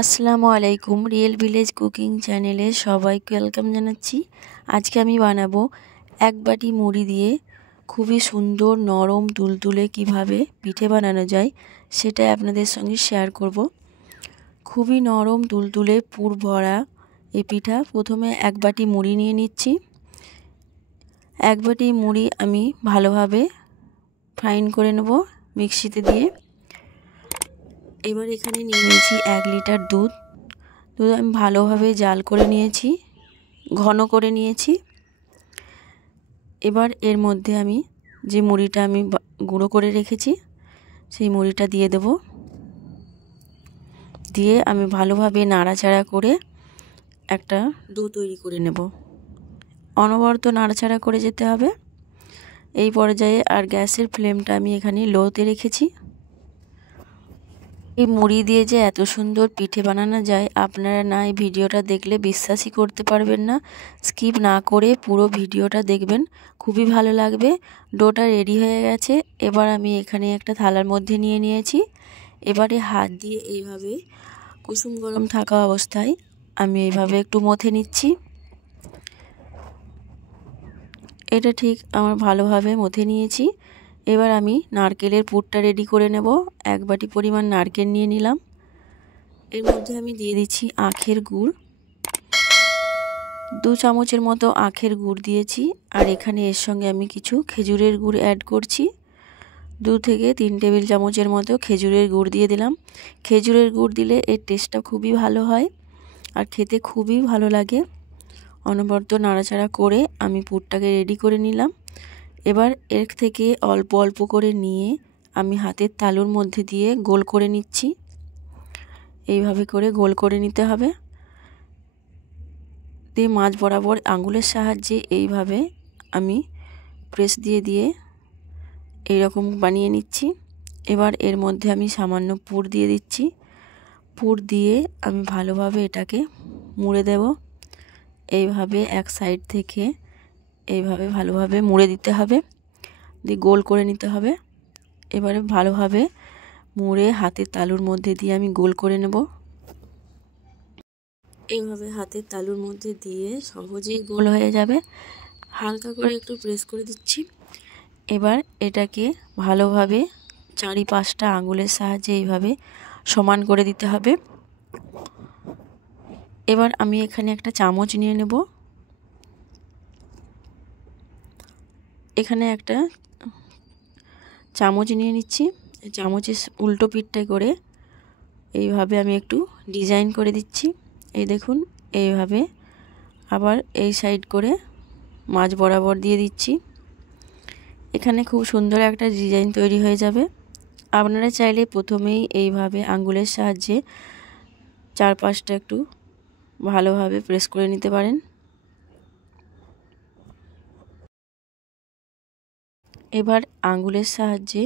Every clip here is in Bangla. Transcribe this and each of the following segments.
আসসালামু আলাইকুম, রিয়েল ভিলেজ কুকিং চ্যানেলে সবাইকে ওয়েলকাম জানাচ্ছি। আজকে আমি বানাবো এক বাটি মুড়ি দিয়ে খুবই সুন্দর নরম তুলতুলে কিভাবে পিঠে বানানো যায় সেটাই আপনাদের সঙ্গে শেয়ার করব। খুবই নরম তুলতুলে পুর ভরা এই পিঠা। প্রথমে এক বাটি মুড়ি নিয়ে নিচ্ছি। এক বাটি মুড়ি আমি ভালোভাবে ফাইন করে নেব মিক্সিতে দিয়ে। এবার এখানে নিয়ে নিয়েছি 1 লিটার দুধ আমি ভালোভাবে জাল করে নিয়েছি, ঘন করে নিয়েছি। এবার এর মধ্যে আমি যে মুড়িটা আমি গুঁড়ো করে রেখেছি সেই মুড়িটা দিয়ে দেব। দিয়ে আমি ভালোভাবে নাড়াচাড়া করে একটা ডো তৈরি করে নেব। অনবরত নাড়াচাড়া করে যেতে হবে। এই পর্যায়ে আর গ্যাসের ফ্লেমটা আমি এখানে লোতে রেখেছি। এই মুড়ি দিয়ে যে এত সুন্দর পিঠে বানানো যায় আপনারা না এই ভিডিওটা দেখলে বিশ্বাসই করতে পারবেন না। স্কিপ না করে পুরো ভিডিওটা দেখবেন, খুবই ভালো লাগবে। ডোটা রেডি হয়ে গেছে। এবার আমি এখানে একটা থালার মধ্যে নিয়ে নিয়েছি। এবারে হাত দিয়ে এইভাবে কুসুম গরম থাকা অবস্থায় আমি এইভাবে একটু মথে নিচ্ছি। এটা ঠিক আমার ভালোভাবে মথে নিয়েছি। এবার আমি নারকেলের পুরটা রেডি করে নেব। 1 বাটি পরিমাণ নারকেল নিয়ে নিলাম। এর মধ্যে আমি দিয়ে দিচ্ছি আখের গুড়। 2 চামচের মতো আখের গুড় দিয়েছি। আর এখানে এর সঙ্গে আমি কিছু খেজুরের গুড় অ্যাড করছি। 2 থেকে 3 টেবিল চামচের মতো খেজুরের গুড় দিয়ে দিলাম। খেজুরের গুড় দিলে এর টেস্টটা খুবই ভালো হয় আর খেতে খুবই ভালো লাগে। অনবরত নাড়াচাড়া করে আমি পুরটাকে রেডি করে নিলাম। এবার এর থেকে অল্প অল্প করে নিয়ে আমি হাতের তালুর মধ্যে দিয়ে গোল করে নিচ্ছি। এইভাবে করে গোল করে নিতে হবে। দিয়ে মাঝ বরাবর আঙুলের সাহায্যে এইভাবে আমি প্রেস দিয়ে দিয়ে এইরকম বানিয়ে নিচ্ছি। এবার এর মধ্যে আমি সামান্য পুর দিয়ে দিচ্ছি। পুর দিয়ে আমি ভালোভাবে এটাকে মুড়ে দেব। এইভাবে এক সাইড থেকে এইভাবে ভালোভাবে মুড়ে দিতে হবে, দিয়ে গোল করে নিতে হবে। এবারে ভালোভাবে মুড়ে হাতের তালুর মধ্যে দিয়ে আমি গোল করে নেব। এইভাবে হাতের তালুর মধ্যে দিয়ে সহজেই গোল হয়ে যাবে। হালকা করে একটু প্রেস করে দিচ্ছি। এবার এটাকে ভালোভাবে চারিপাশটা আঙুলের সাহায্যে এইভাবে সমান করে দিতে হবে। এবার আমি এখানে একটা চামচ নিয়ে নেব। এখানে একটা চামচ নিয়ে নিচ্ছি। চামচের উল্টো পিঠটায় করে এইভাবে আমি একটু ডিজাইন করে দিচ্ছি। এই দেখুন এইভাবে। আবার এই সাইড করে মাঝ বরাবর দিয়ে দিচ্ছি। এখানে খুব সুন্দর একটা ডিজাইন তৈরি হয়ে যাবে। আপনারা চাইলে প্রথমেই এইভাবে আঙ্গুলের সাহায্যে চারপাশটা একটু ভালোভাবে প্রেস করে নিতে পারেন। এবার আঙ্গুলের সাহায্যে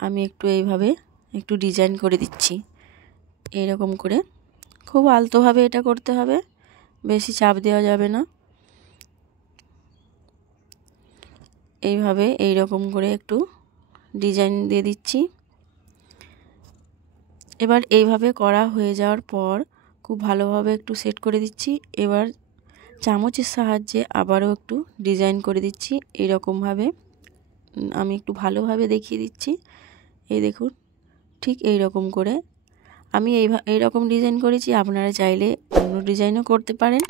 আমি একটু এইভাবে একটু ডিজাইন করে দিচ্ছি। এইরকম করে খুব আলতোভাবে এটা করতে হবে, বেশি চাপ দেওয়া যাবে না। এইভাবে এইরকম করে একটু ডিজাইন দিয়ে দিচ্ছি। এবার এইভাবে করা হয়ে যাওয়ার পর খুব ভালোভাবে একটু সেট করে দিচ্ছি। এবার চামচের সাহায্যে আবারও একটু ডিজাইন করে দিচ্ছি। এইরকমভাবে আমি একটু ভালোভাবে দেখিয়ে দিচ্ছি। এই দেখুন ঠিক এই রকম করে আমি এইরকম ডিজাইন করেছি। আপনারা চাইলে অন্য ডিজাইনও করতে পারেন।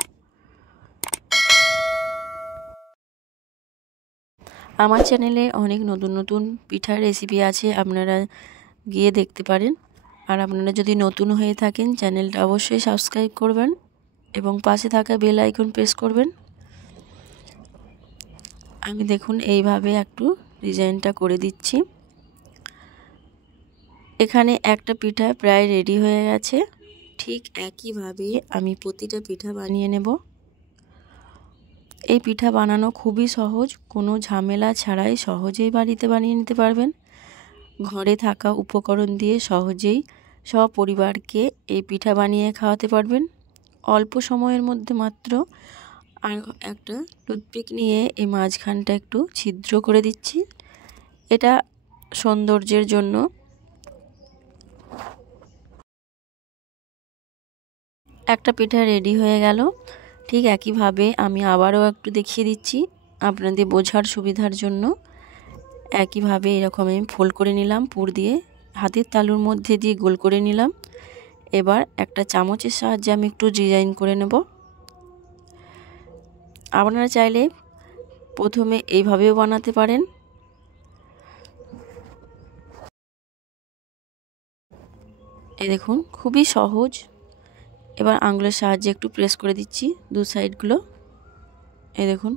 আমার চ্যানেলে অনেক নতুন নতুন পিঠার রেসিপি আছে, আপনারা গিয়ে দেখতে পারেন। আর আপনারা যদি নতুন হয়ে থাকেন চ্যানেলটা অবশ্যই সাবস্ক্রাইব করবেন এবং পাশে থাকা বেল আইকন প্রেস করবেন। আমি দেখুন এইভাবে একটু ডিজাইনটা করে দিচ্ছি। এখানে একটা পিঠা প্রায় রেডি হয়ে গেছে। ঠিক একইভাবে আমি প্রতিটা পিঠা বানিয়ে নেব। এই পিঠা বানানো খুবই সহজ, কোনো ঝামেলা ছাড়াই সহজেই বাড়িতে বানিয়ে নিতে পারবেন। ঘরে থাকা উপকরণ দিয়ে সহজেই সপরিবারকে এই পিঠা বানিয়ে খাওয়াতে পারবেন অল্প সময়ের মধ্যে মাত্র। আর একটা টুথপিক নিয়ে এই মাঝখানটা একটু ছিদ্র করে দিচ্ছি, এটা সৌন্দর্যের জন্য। একটা পিঠা রেডি হয়ে গেল। ঠিক একইভাবে আমি আবারও একটু দেখিয়ে দিচ্ছি আপনাদের বোঝার সুবিধার জন্য। একইভাবে এরকম আমি ফোল্ড করে নিলাম, পুর দিয়ে হাতের তালুর মধ্যে দিয়ে গোল করে নিলাম। এবার একটা চামচের সাহায্যে আমি একটু ডিজাইন করে নেব। আপনারা চাইলে প্রথমে এইভাবেও বানাতে পারেন। এই দেখুন খুবই সহজ। এবার আঙুলের সাহায্যে একটু প্রেস করে দিচ্ছি দু সাইডগুলো। এই দেখুন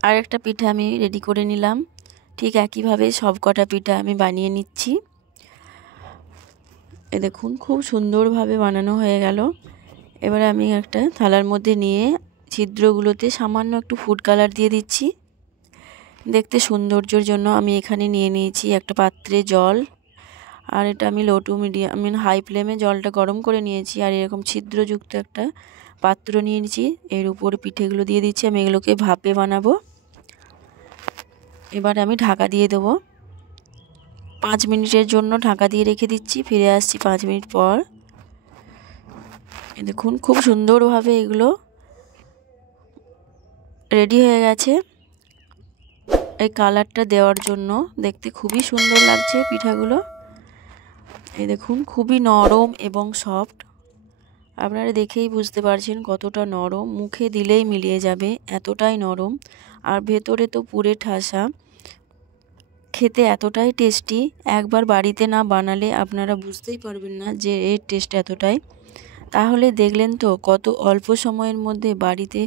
আর একটা পিঠা আমি রেডি করে নিলাম। ঠিক একইভাবে সব কটা পিঠা আমি বানিয়ে নিচ্ছি। এই দেখুন খুব সুন্দরভাবে বানানো হয়ে গেল। এবার আমি একটা থালার মধ্যে নিয়ে ছিদ্রগুলোতে সামান্য একটু ফুড কালার দিয়ে দিচ্ছি দেখতে সৌন্দর্যের জন্য। আমি এখানে নিয়ে নিয়েছি একটা পাত্রে জল, আর এটা আমি লো টু মিডিয়াম হাই ফ্লেমে জলটা গরম করে নিয়েছি। আর এরকম ছিদ্রযুক্ত একটা পাত্র নিয়ে নিয়েছি, এর উপর পিঠেগুলো দিয়ে দিচ্ছি। আমি এগুলোকে ভাপে বানাবো। এবার আমি ঢাকা দিয়ে দেবো 5 মিনিটের জন্য। ঢাকা দিয়ে রেখে দিচ্ছি, ফিরে আসছি 5 মিনিট পর। দেখুন খুব সুন্দরভাবে এগুলো রেডি হয়ে গেছে। এই কালারটা দেওয়ার জন্য দেখতে খুবই সুন্দর লাগছে পিঠাগুলো। এই দেখুন খুবই নরম এবং সফট। আপনারা দেখেই বুঝতে পারছেন কতটা নরম, মুখে দিলেই মিলিয়ে যাবে এতটাই নরম। আর ভেতরে তো পুরে ঠাসা, খেতে এতটাই টেস্টি। একবার বাড়িতে না বানালে আপনারা বুঝতেই পারবেন না যে এর টেস্ট এতটাই। তাহলে দেখলেন তো কত অল্প সময়ের মধ্যে বাড়িতে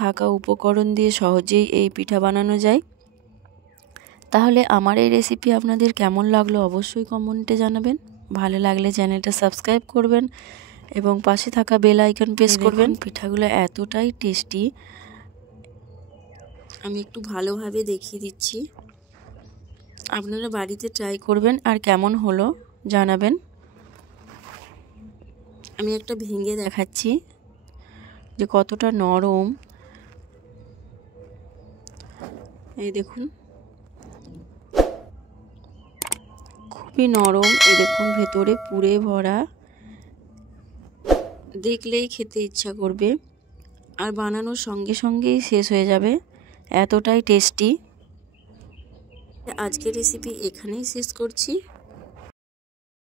থাকা উপকরণ দিয়ে সহজেই এই পিঠা বানানো যায়। তাহলে আমার এই রেসিপি আপনাদের কেমন লাগলো অবশ্যই কমেন্টে জানাবেন। ভালো লাগলে চ্যানেলটা সাবস্ক্রাইব করবেন এবং পাশে থাকা বেল আইকন প্রেস করবেন। পিঠাগুলো এতটাই টেস্টি, আমি একটু ভালোভাবে দেখিয়ে দিচ্ছি। আপনারা বাড়িতে ট্রাই করবেন আর কেমন হলো জানাবেন। আমি একটা ভেঙে দেখাচ্ছি যে কতটা নরম। এই দেখুন খুবই নরম। এই দেখুন ভেতরে পুরে ভরা, দেখলেই খেতে ইচ্ছা করবে আর বানানোর সঙ্গে সঙ্গেই শেষ হয়ে যাবে, এতটাই টেস্টি। আজকের রেসিপি এখানেই শেষ করছি।